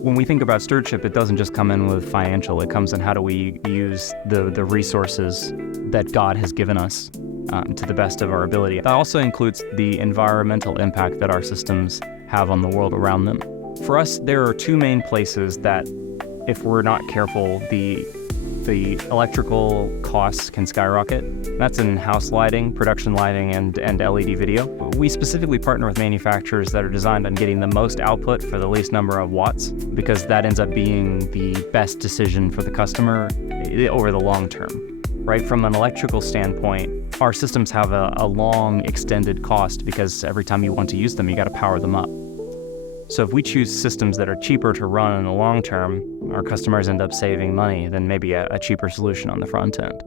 When we think about stewardship, it doesn't just come in with financial. It comes in how do we use the resources that God has given us to the best of our ability. That also includes the environmental impact that our systems have on the world around them. For us, there are two main places that, if we're not careful, the electrical costs can skyrocket. That's in house lighting, production lighting, and LED video. We specifically partner with manufacturers that are designed on getting the most output for the least number of watts, because that ends up being the best decision for the customer over the long term. Right? From an electrical standpoint, our systems have a long extended cost because every time you want to use them, you got to power them up. So if we choose systems that are cheaper to run in the long term, our customers end up saving money than maybe a cheaper solution on the front end.